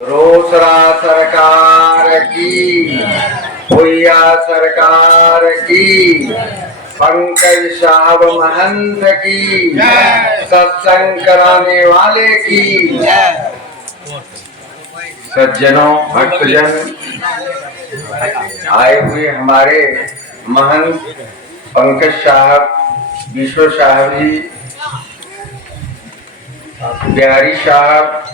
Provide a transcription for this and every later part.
रोसड़ा सरकार की, भुइया सरकार की, पंकज साहब महंत की, सत्संग कराने वाले की। सज्जनों, भक्तजन, आए हुए हमारे महंत पंकज साहब, विश्व साहब जी, बिहारी साहब,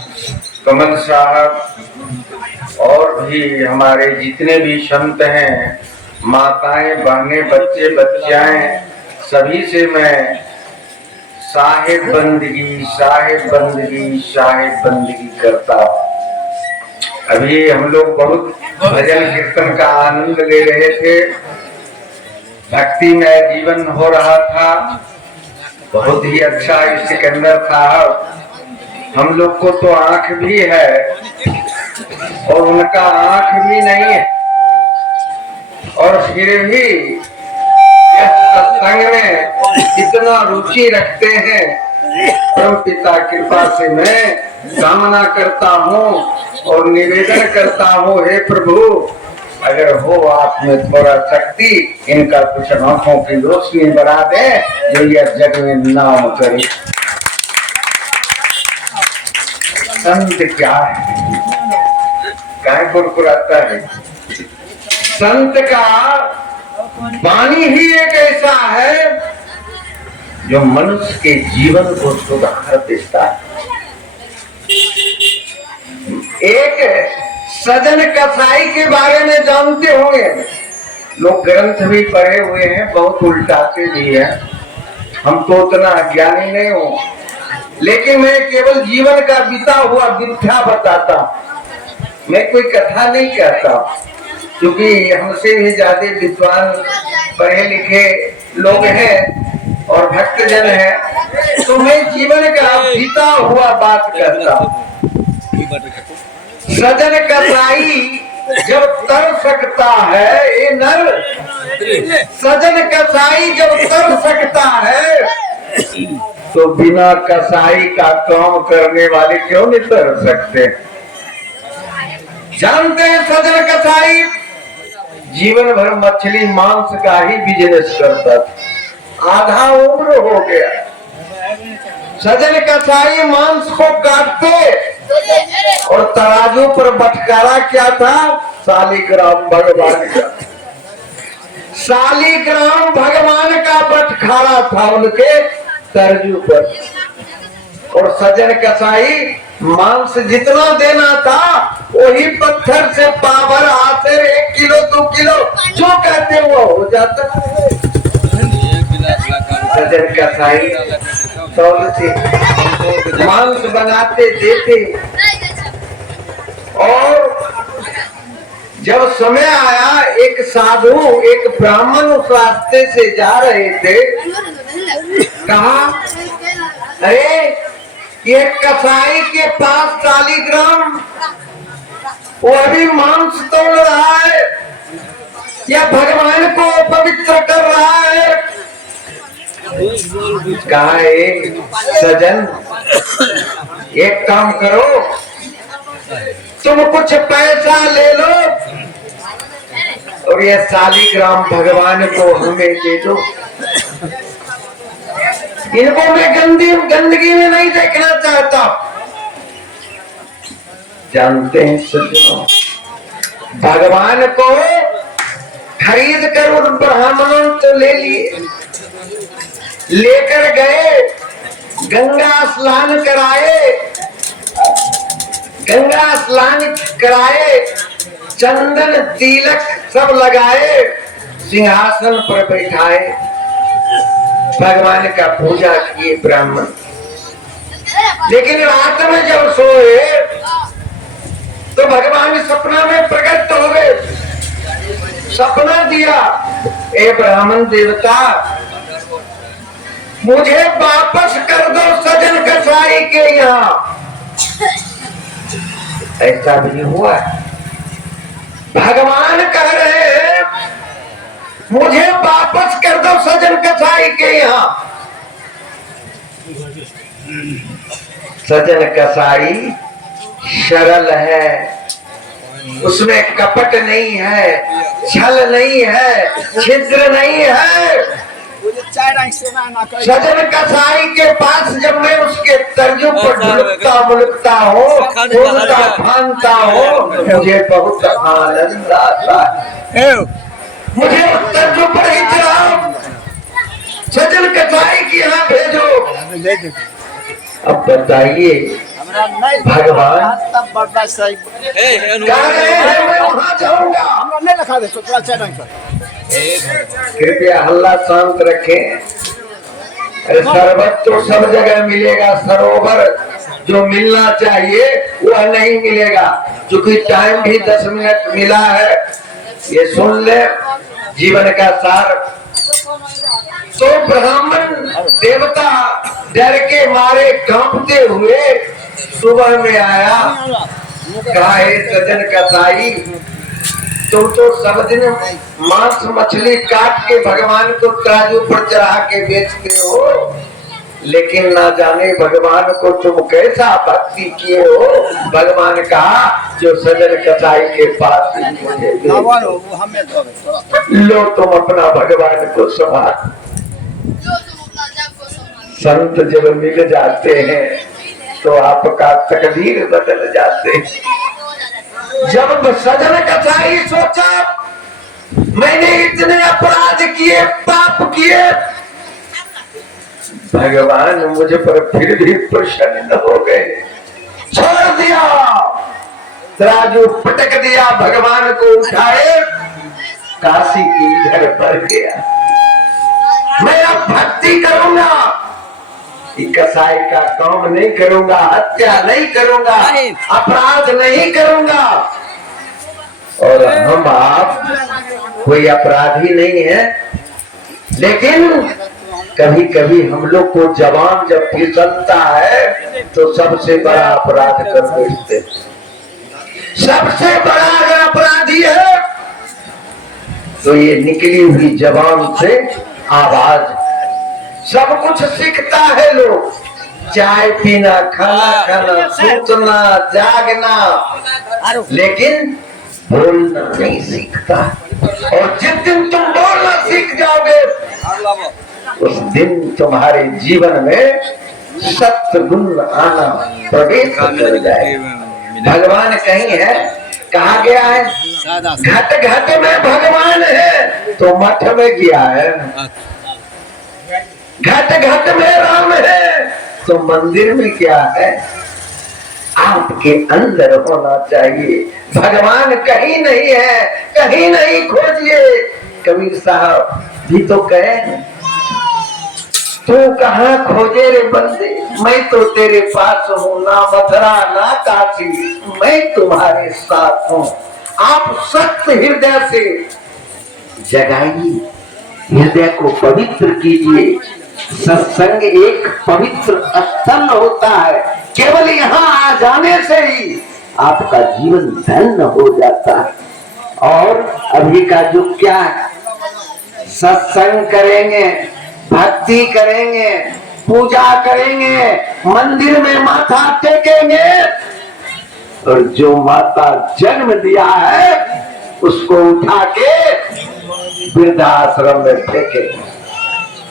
कमल साहब और भी हमारे जितने भी संत हैं, माताएं, बहनें, बच्चे, बच्चियां, सभी से मैं साहिब बंदगी, साहिब बंदगी, साहिब बंदगी करता हूँ। अभी हम लोग बहुत भजन कीर्तन का आनंद ले रहे थे, भक्ति में जीवन हो रहा था, बहुत ही अच्छा। सिकंदर साहब, हम लोग को तो आंख भी है और उनका आंख भी नहीं है, और फिर भी इस सत्संग में इतना रुचि रखते हैं। परम पिता कृपा से मैं कामना करता हूँ और निवेदन करता हूँ, हे प्रभु, अगर हो आप में थोड़ा शक्ति, इनका कुछ आंखों की रोशनी बढ़ा दे, जो यह जग में नाम करे। संत क्या है, क्या कुरकुराता है? संत का वाणी ही एक ऐसा है जो मनुष्य के जीवन को सुधार देता है। एक सजन कसाई के बारे में जानते होंगे, लोग ग्रंथ भी पढ़े हुए हैं, बहुत उल्टाते भी हैं। हम तो उतना ज्ञानी नहीं हूं, लेकिन मैं केवल जीवन का बीता हुआ मिथ्या बताता हूं। मैं कोई कथा नहीं कहता, क्योंकि हमसे भी ज्यादा विद्वान पढ़े लिखे लोग हैं और भक्तजन हैं, तो मैं जीवन का बीता हुआ बात करता हूं। सजन कसाई जब तर सकता है, ये नर, सजन कसाई जब तर सकता है, तो बिना कसाई का काम करने वाले क्यों नहीं तर सकते? जानते हैं, सजन कसाई जीवन भर मछली मांस का ही बिजनेस करता था, आधा उम्र हो गया। सजन कसाई मांस को काटते और तराजू पर बटकारा क्या था? शालिग्राम भगवान का, शालिग्राम भगवान का बटखारा था उनके तराजू पर। और सजन कसाई मांस जितना देना था, वही पत्थर से पावर आकर 1 किलो 2 किलो जो कहते वो हो जाता। सजन कसाई तौल से मांस बनाते देते, और जब समय आया, एक साधु, एक ब्राह्मण उस रास्ते से जा रहे थे, कहा, अरे ये कसाई के पास शालिग्राम, वो अभी मांस तोड़ रहा है या भगवान को पवित्र कर रहा है। कहा, सजन, एक काम करो, तुम कुछ पैसा ले लो और ये शालिग्राम भगवान को हमें दे दो। इनको मैं गंदगी में नहीं देखना चाहता। जानते हैं सज्जनों, भगवान को खरीद कर उन ब्राह्मणों से ले लिए, लेकर गए, गंगा स्नान कराए, गंगा स्नान कराए, चंदन तिलक सब लगाए, सिंहासन पर बैठाए, भगवान का पूजा किए ब्राह्मण। लेकिन रात में जब सोए तो भगवान सपना में प्रकट हो गए। सपना दिया, ए ब्राह्मण देवता, मुझे वापस कर दो सजन कसाई के यहाँ। ऐसा भी हुआ। भगवान कह रहे हैं, मुझे वापस कर दो सजन कसाई के यहाँ। सजन कसाई सरल है, उसमें कपट नहीं है, छल नहीं है, छिद्र नहीं है। सजन कसाई के पास जब मैं उसके तर्जु पर ढुलकता मुलकता हूँ, बोलता फानता हूँ, मुझे बहुत आनंद आता है। मुझे तर्जु पर ही चढ़ाओ, सजन कसाई की यहाँ भेजो। अब बताइए भगवान कहाँ गए हैं? मैं वहाँ जाऊंगा। कृपया हल्ला शांत रखें। शरबत तो सब जगह मिलेगा, सरोवर जो मिलना चाहिए वह नहीं मिलेगा, क्योंकि टाइम भी 10 मिनट मिला है। ये सुन ले जीवन का सार। तो ब्राह्मण देवता डर के मारे कांपते हुए सुबह में आया, कहा हे सजन कसाई, तुम तो सब दिन मांस मछली काट के भगवान को तराजू पर चढ़ा के बेचते हो, लेकिन ना जाने भगवान को तुम कैसा भक्ति किए हो। भगवान कहा जो सजन कसाई के पास लो तुम अपना भगवान को संभाल। संत जब मिल जाते हैं तो आपका तकदीर बदल जाते हैं। जब सजन कसाई सोचा मैंने इतने अपराध किए, पाप किए, भगवान मुझ पर फिर भी प्रसन्न हो गए, छोड़ दिया, तराजू पटक दिया, भगवान को उठाए काशी की इधर बढ़ गया। मैं अब भक्ति करूंगा, कसाई का काम नहीं करूंगा, हत्या नहीं करूंगा, अपराध नहीं करूंगा। और हम आप कोई अपराधी नहीं है, लेकिन कभी कभी हम लोग को जवान जब फिसलता है तो सबसे बड़ा अपराध कर बैठते। सबसे बड़ा अगर अपराधी है तो ये निकली हुई जवान से आवाज। सब कुछ सीखता है लोग, चाय पीना, खाना खाना, सोचना, जागना, लेकिन बोलना नहीं सीखता। और जिस दिन तुम बोलना सीख जाओगे उस दिन तुम्हारे जीवन में सत्य गुण आना प्रवेश कर जाएगा। भगवान कहीं है, कहा गया है घट घट में भगवान है तो मठ में गया है, घट घट में राम है तो मंदिर में क्या है। आपके अंदर होना चाहिए। भगवान कहीं नहीं है, कहीं नहीं खोजिए। कबीर साहब भी तो कहे तू कहाँ खोजे रे बंदे, मैं तो तेरे पास हूँ, ना मथुरा ना काशी, मैं तुम्हारे साथ हूँ। आप सख्त हृदय से जगाइए, हृदय को पवित्र कीजिए। सत्संग एक पवित्र स्थल होता है, केवल यहाँ आ जाने से ही आपका जीवन धन्य हो जाता है। और अभी का जो क्या है, सत्संग करेंगे, भक्ति करेंगे, पूजा करेंगे, मंदिर में माथा टेकेंगे, और जो माता जन्म दिया है उसको उठा के वृद्धाश्रम में फेंकेंगे।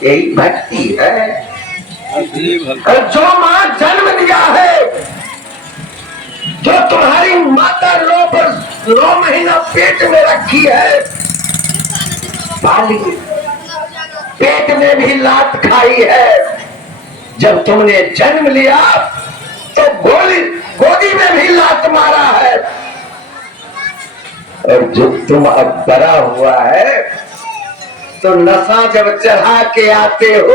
यही भक्ति है। और जो माँ जन्म दिया है, जो तुम्हारी माता 9 महीना पेट में रखी है, पाली, पेट में भी लात खाई है। जब तुमने जन्म लिया तो गोदी में भी लात मारा है। और जब तुम अब बड़ा हुआ है तो नशा जब चढ़ा के आते हो,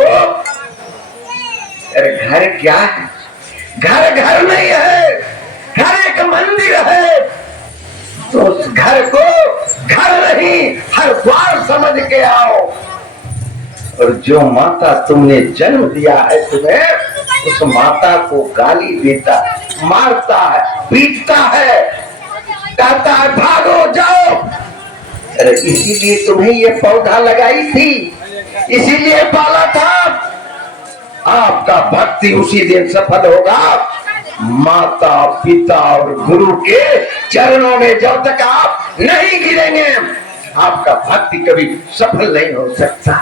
अरे घर क्या है, घर घर नहीं है, घर एक मंदिर है। तो उस घर को घर नहीं हर द्वार समझ के आओ। और जो माता तुमने जन्म दिया है तुम्हें, उस माता को गाली देता, मारता है, पीटता है, कहता है भागो जाओ। अरे इसीलिए तुम्हें ये पौधा लगाई थी, इसीलिए पाला था। आपका भक्ति उसी दिन सफल होगा माता पिता और गुरु के चरणों में जब तक आप नहीं गिरेंगे आपका भक्ति कभी सफल नहीं हो सकता।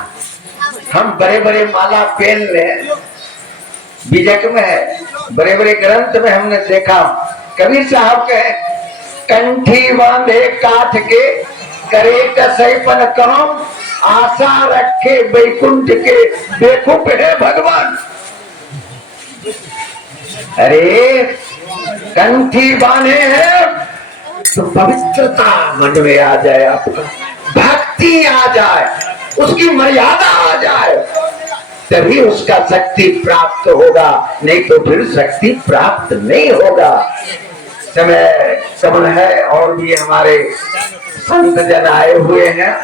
हम बड़े बड़े माला पहन ले, बीजक में है, बड़े बड़े ग्रंथ में हमने देखा, कबीर साहब कहे कंठी बांधे काठ के करे कसैपन काम, आशा रखे बैकुंठ के बेखुफ है भगवान। अरे कंठी बांधे हैं तो पवित्रता मन में आ जाए, आपका भक्ति आ जाए, उसकी मर्यादा आ जाए, तभी उसका शक्ति प्राप्त होगा, नहीं तो फिर शक्ति प्राप्त नहीं होगा। समय है और भी हमारे संत जन आए हुए हैं।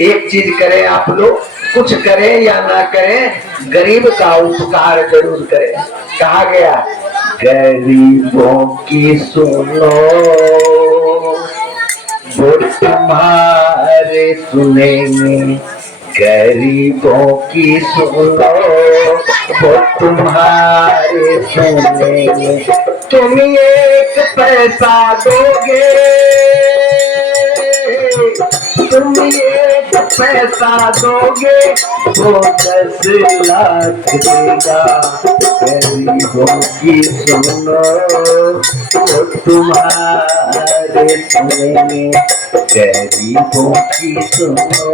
एक चीज करें आप लोग, कुछ करें या ना करें, गरीब का उपकार जरूर करें। कहा गया गरीबों की सुनो वो तुम्हारे सुनेंगे, गरीबों की सुनो वो तुम्हारे सुनेंगे। तुम एक पैसा दोगे, तुम एक पैसा दोगे वो 10 लाख देगा। गरीबों की सुनो वो तुम्हारे सुनेंगे, गरीबों की सुनो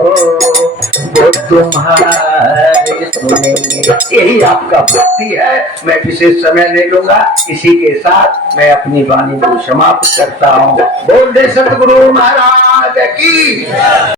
वो तुम्हारे सुनेंगे। यही आपका भक्ति है। मैं विशेष समय नहीं लूंगा, इसी के साथ मैं अपनी वाणी को समाप्त करता हूँ। बोल दे सतगुरु महाराज की।